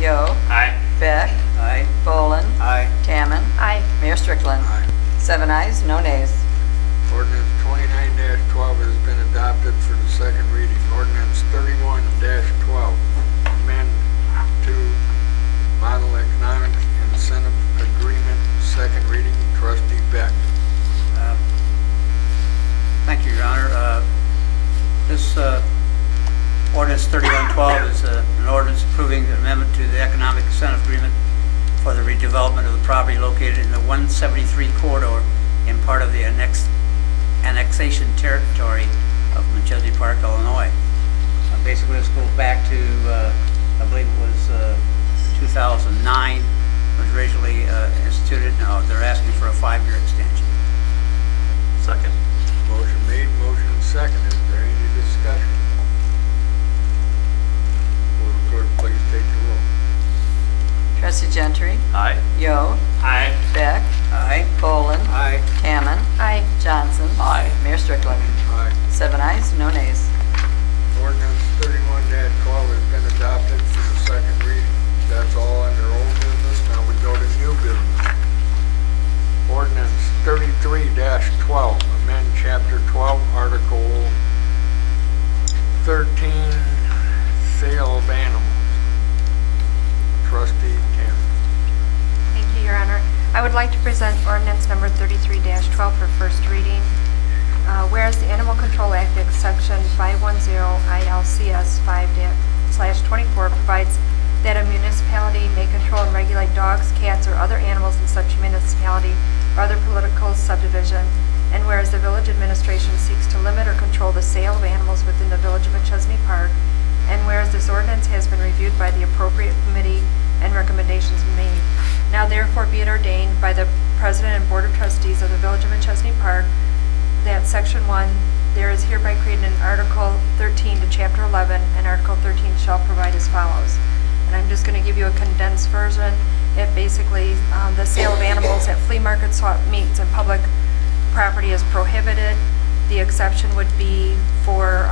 Yo. Aye. Beck. Aye. Bolin. Aye. Tammon. Aye. Mayor Strickland. Aye. 7 ayes, no nays. Ordinance 29-12 has been adopted for the second reading. Ordinance 31-12, amend to model economic incentive agreement, second reading. Trustee Beck. Thank you, Your Honor. This ordinance 3112 is an ordinance approving the amendment to the economic incentive agreement for the redevelopment of the property located in the 173 corridor in part of the annexation territory of Mtg Park, Illinois. Basically, this goes back to, I believe it was 2009. It was originally instituted. Now they're asking for a 5-year extension. Second. Motion made, motion second. Is there any discussion? Will the clerk please take the roll? Trustee Gentry. Aye. Yo. Aye. Beck. Aye. Bolin. Aye. Tammon. Aye. Johnson. Aye. Mayor Strickland. Aye. 7 ayes, no nays. Ordinance 31-12 has been adopted for the second reading. That's all under old business. Now we go to new business. Ordinance 33-12, amend Chapter 12, Article 13, Sale of Animals. Trustee Tammon. Thank you, Your Honor. I would like to present ordinance number 33-12 for first reading. Whereas the Animal Control Act, Section 510 ILCS 5/24 provides that a municipality may control and regulate dogs, cats, or other animals in such municipality or other political subdivision, and whereas the village administration seeks to limit or control the sale of animals within the village of Mtg Park, and whereas this ordinance has been reviewed by the appropriate committee and recommendations made. Now therefore be it ordained by the President and Board of Trustees of the Village of Mtg Park that Section 1, there is hereby created in Article 13 to Chapter 11, and Article 13 shall provide as follows. And I'm just going to give you a condensed version. It basically, the sale of animals at flea markets, swap meets, and public property is prohibited. The exception would be for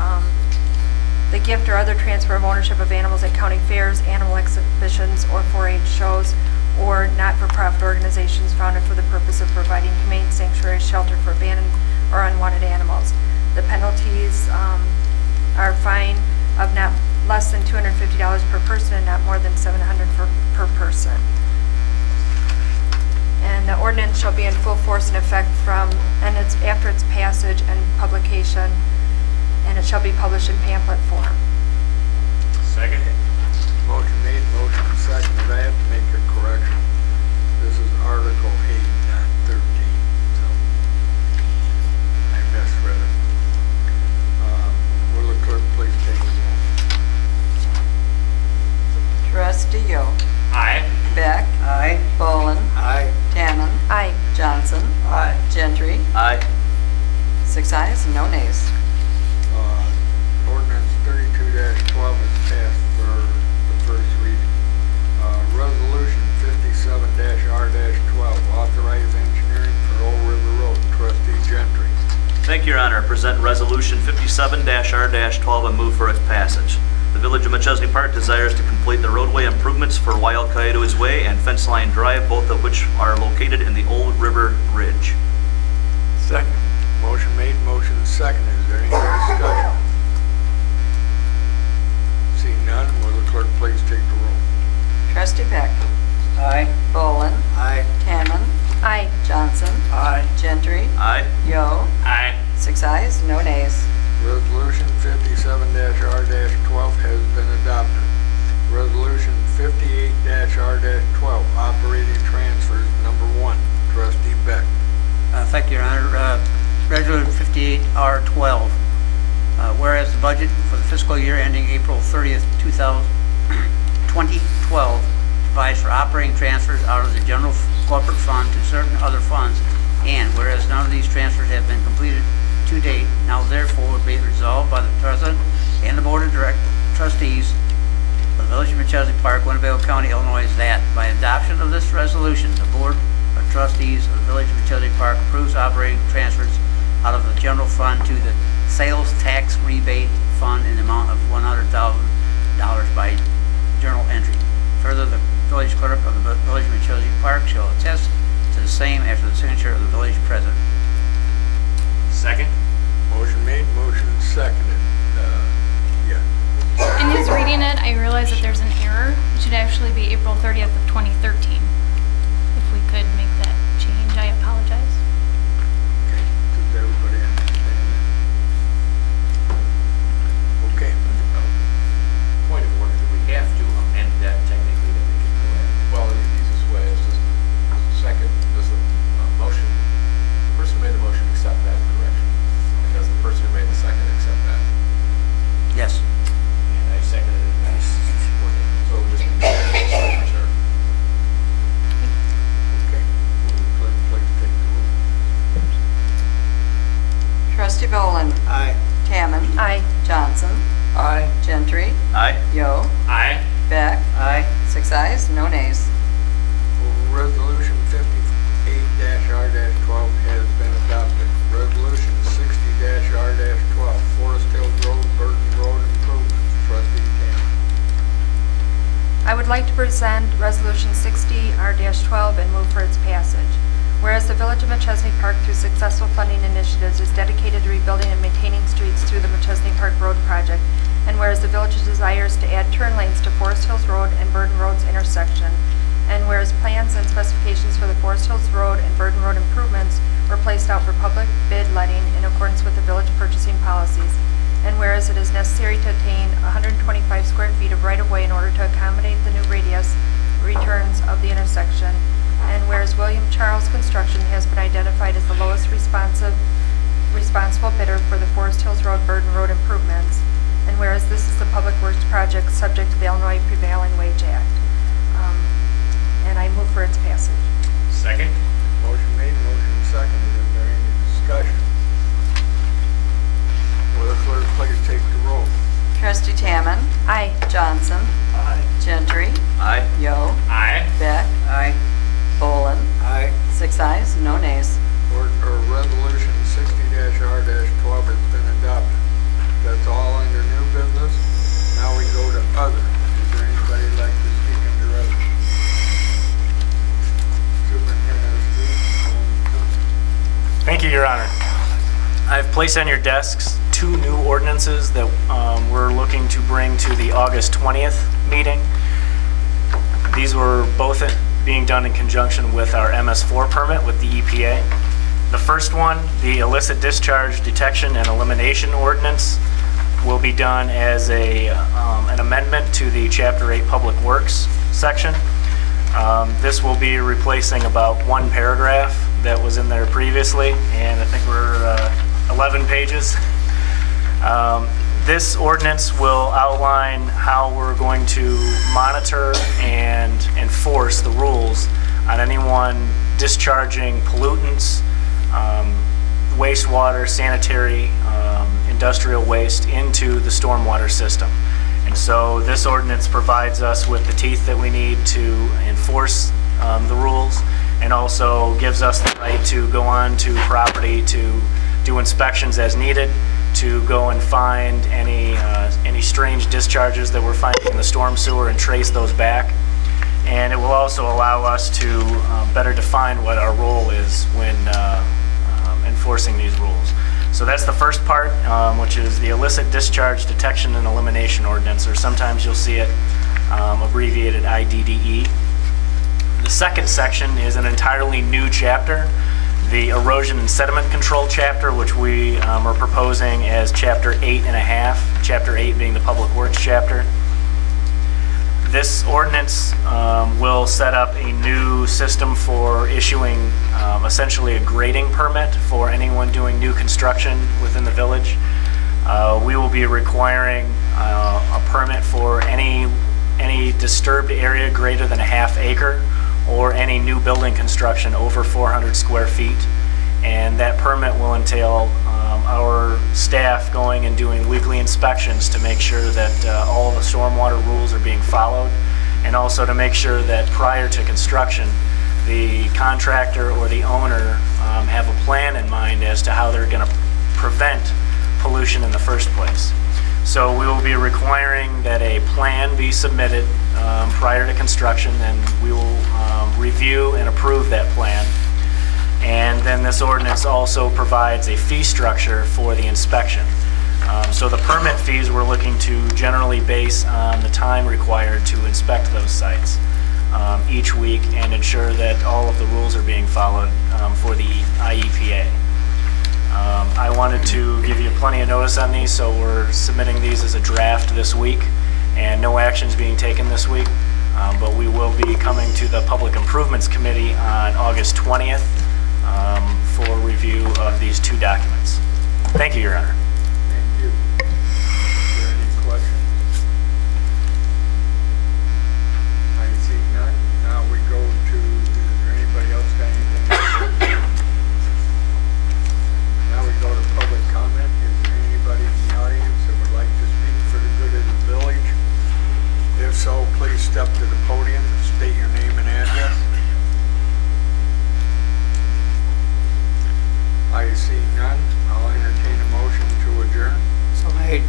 the gift or other transfer of ownership of animals at county fairs, animal exhibitions, or 4-H shows, or not-for-profit organizations founded for the purpose of providing humane sanctuary shelter for abandoned or unwanted animals. The penalties are fine of not less than $250 per person and not more than $700 per person. And the ordinance shall be in full force and effect after its passage and publication, and it shall be published in pamphlet form. Second. Motion made, motion seconded. I have to make a correction. This is Article 8, not 13. So I misread it. Will the clerk please take the roll? Trustee Yo. Aye. Beck. Aye. Bolin. Aye. Tammon. Aye. Johnson. Aye. Gentry. Aye. 6 ayes, no nays. Ordinance 32-12 is passed for the first reading. Resolution 57-R-12, authorize engineering for Old River Road. Trustee Gentry. Thank you, Your Honor. Present Resolution 57-R-12 and move for its passage. The Village of Mtg Park desires to complete the roadway improvements for Wild Coyotes Way and Fence Line Drive, both of which are located in the Old River Ridge. Second. Motion made, motion seconded. Is there any discussion? Seeing none, will the clerk please take the roll? Trustee Beck. Aye. Bolin. Aye. Tammon. Aye. Johnson. Aye. Gentry. Aye. Yo. Aye. 6 ayes, no nays. Resolution 57-R-12 has been adopted. Resolution 58-R-12, operating transfers, number 1. Trustee Beck. Thank you, Your Honor. Resolution 58-R-12. Whereas the budget for the fiscal year ending April 30th, 2012 provides for operating transfers out of the general corporate fund to certain other funds, and whereas none of these transfers have been completed to date, now therefore be resolved by the President and the Board of Trustees of the Village of Mtg Park, Winnebago County, Illinois, that by adoption of this resolution, the Board of Trustees of the Village of Mtg Park approves operating transfers out of the general fund to the sales tax rebate fund in the amount of $100,000 by journal entry Further, the village clerk of the Village of Machilde Park shall attest to the same after the signature of the village president. Second. Motion made, motion seconded. Yeah. In his reading it, I realized that there's an error. It should actually be April 30th of 2013. If we could make that change, I apologize. Okay, does everybody understand that? Okay. Point of order, do we have to amend that technically to make it correct? Well, the easiest way is just second, does the motion, the person who made the motion accept that correction? Does the person who made the second accept that? Yes. And I seconded it, and I support it. So we just need to signature. Okay. Please take the roll. Trustee Boland. Aye. Hammond. Aye. Johnson. Aye. Gentry. Aye. Yo. Aye. Beck. Aye. 6 ayes, no nays. Resolution 58-R-12 has been adopted. Resolution 60-R-12, Forest Hills Road, Burton Road improvements. Trustee Tam. I would like to present Resolution 60R-12 and move for its passage. Whereas the Village of Machesney Park, through successful funding initiatives, is dedicated to rebuilding and maintaining streets through the Machesney Park Road project, and whereas the village desires to add turn lanes to Forest Hills Road and Burton Road's intersection, and whereas plans and specifications for the Forest Hills Road and Burton Road improvements were placed out for public bid letting in accordance with the village purchasing policies, and whereas it is necessary to attain 125 square feet of right-of-way in order to accommodate the new radius returns of the intersection, and whereas William Charles Construction has been identified as the lowest responsible bidder for the Forest Hills Road Burton Road improvements, and whereas this is the public works project subject to the Illinois Prevailing Wage Act. And I move for its passage. Second. Motion made, motion seconded. Is there any discussion? Will the clerk please take the roll? Trustee Tamman. Aye. Johnson. Aye. Gentry. Aye. Yo. Aye. Beck. Aye. Boland. Aye. 6 ayes, no nays. Resolution 60-R-12 has been adopted. That's all under new business. Now we go to other. Is there anybody like to speak under other? Superintendent of Schools. Thank you, Your Honor. I've placed on your desks 2 new ordinances that we're looking to bring to the August 20th meeting. These were both being done in conjunction with our MS4 permit with the EPA. The first one, the illicit discharge detection and elimination ordinance, will be done as an amendment to the Chapter 8 Public Works section. This will be replacing about 1 paragraph that was in there previously, and I think we're 11 pages. This ordinance will outline how we're going to monitor and enforce the rules on anyone discharging pollutants, wastewater, sanitary, industrial waste into the stormwater system. And so this ordinance provides us with the teeth that we need to enforce the rules, and also gives us the right to go on to property to do inspections as needed, to go and find any strange discharges that we're finding in the storm sewer and trace those back. And it will also allow us to better define what our role is when enforcing these rules. So that's the first part, which is the illicit discharge detection and elimination ordinance, or sometimes you'll see it abbreviated IDDE. The second section is an entirely new chapter, the erosion and sediment control chapter, which we are proposing as Chapter 8.5, Chapter 8 being the Public Works chapter. This ordinance will set up a new system for issuing essentially a grading permit for anyone doing new construction within the village. We will be requiring a permit for any disturbed area greater than a ½ acre, or any new building construction over 400 square feet. And that permit will entail our staff going and doing weekly inspections to make sure that all the stormwater rules are being followed, and also to make sure that prior to construction, the contractor or the owner have a plan in mind as to how they're going to prevent pollution in the first place. So we will be requiring that a plan be submitted prior to construction, and we will review and approve that plan. And then this ordinance also provides a fee structure for the inspection. So the permit fees we're looking to generally base on the time required to inspect those sites each week and ensure that all of the rules are being followed for the IEPA. I wanted to give you plenty of notice on these, so we're submitting these as a draft this week, and no actions being taken this week, but we will be coming to the Public Improvements Committee on August 20th for review of these two documents. Thank you, Your Honor. Thank you. Is there any questions? I see none. Now we go to, is there anybody else got anything? Now we go to public comment. Is there anybody in the audience that would like to speak for the good of the village? If so, please step to the podium, state your name and address. I see none. I'll entertain a motion to adjourn. So made.